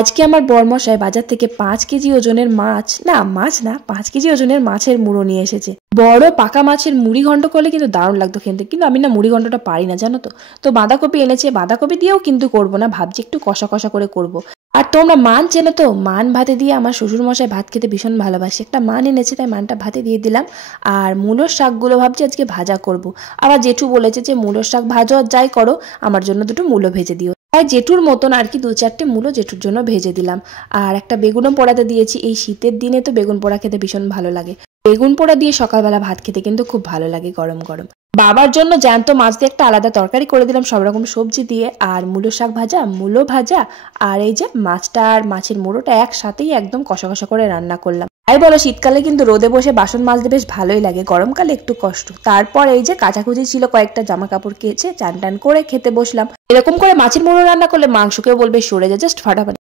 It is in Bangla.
আজকে আমার বরমশাই বাজার থেকে 5 কেজি ওজনের মাছ না 5 কেজি ওজনের মাছের মুড়ো নিয়ে এসেছে। বড় পাকা মাছের মুড়ি ঘন্ট করলে কিন্তু দারুণ লাগতো খেতে, কিন্তু আমি না মুড়ি ঘন্টটা পারি না জানো তো। তো বাঁধাকপি এনেছে, বাঁধাকপি দিয়েও কিন্তু করবো না, ভাবছি একটু কষা কষা করে করব। আর তোমরা মান চেনো তো, মান ভাতে দিয়ে আমার শ্বশুর মশাই ভাত খেতে ভীষণ ভালোবাসে। একটা মান এনেছে, তাই মানটা ভাতে দিয়ে দিলাম। আর মূলোর শাকগুলো ভাবছি আজকে ভাজা করব। আবার জেঠু বলেছে যে মূলোর শাক ভাজো আর যাই করো, আমার জন্য দুটো মূলো ভেজে দিও। তাই জেঠুর মতন আর কি 2-4টে মূলো জেঠুর জন্য ভেজে দিলাম। আর একটা বেগুনও পোড়াতে দিয়েছি, এই শীতের দিনে তো বেগুন পোড়া খেতে ভীষণ ভালো লাগে। বেগুন পোড়া দিয়ে সকালবেলা ভাত খেতে কিন্তু খুব ভালো লাগে গরম গরম। বাবার জন্য জ্যান্ত মাছ দিয়ে একটা আলাদা তরকারি করে দিলাম সব রকম সবজি দিয়ে, আর মূলো শাক ভাজা, মূলো ভাজা, আর এই যে মাছটা আর মাছের মুড়োটা একসাথেই একদম কষা কষা করে রান্না করলাম। তাই বলো, শীতকালে কিন্তু রোদে বসে বাসন মাজতে বেশ ভালোই লাগে, গরমকালে একটু কষ্ট। তারপর এই যে কাচাকুচি ছিল, কয়েকটা জামা কাপড় কেচে চান টান করে খেতে বসলাম। এরকম করে মাছের মুড়ো রান্না করলে মাংসকেও বলবে সরে যা, জাস্ট ফাটাফাটি।